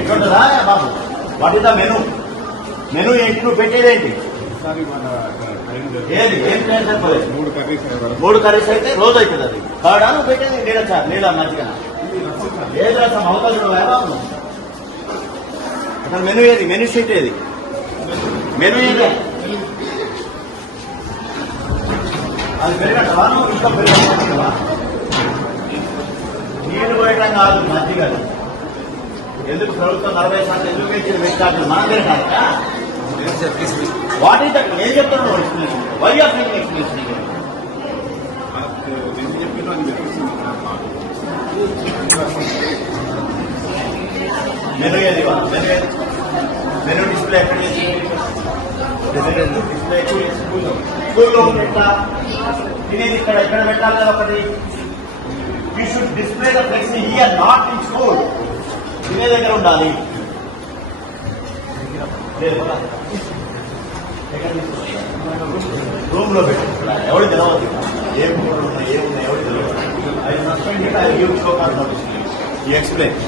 ఎట్లుంటుందా Babu what is the menu menu ఏంటి నువ్వు పెట్టేదేంటి ఒకసారి ఏది ఏం ట్రైన్ సరిపోలేదు మూడు కర్రీస్ మూడు కర్రీస్ అయితే రోజు అవుతుంది అది కాడా నువ్వు పెట్టేది నీళ్ళ సార్ నీళ్ళ మధ్యన ఏది రసం అవతల బాబు అసలు మెను ఏది మెను షీట్ ఏది మెను ఏది అది పెరగటవా నువ్వు ఇంకా పెరగటవా నీళ్ళు పోయటం కాదు మజ్జిగ ఎందుకు ప్రభుత్వం నలభై శాతం పెంచింది పెట్టాలి మనం పెరగాలి వాట్ ఈస్ దట్ ఏం చెప్తున్నావు explanation why making explanation menu ఏది వా? మెను ఏది? మెను డిస్ప్లే ఎక్కడ డిస్ప్లే స్కూల్లో. స్కూల్లో పెట్టా. తినేది ఇక్కడ ఎక్కడ పెట్టాలి కదా ఒకటి you should display the flexi here not in school తినే దగ్గర ఉండాలి రూమ్లో పెట్టి ఎవరు తెలవదు ఏ ఫోటోలు ఉన్నాయి ఏమున్నాయి ఎవరు తెలియదు I suspend I give show notice explain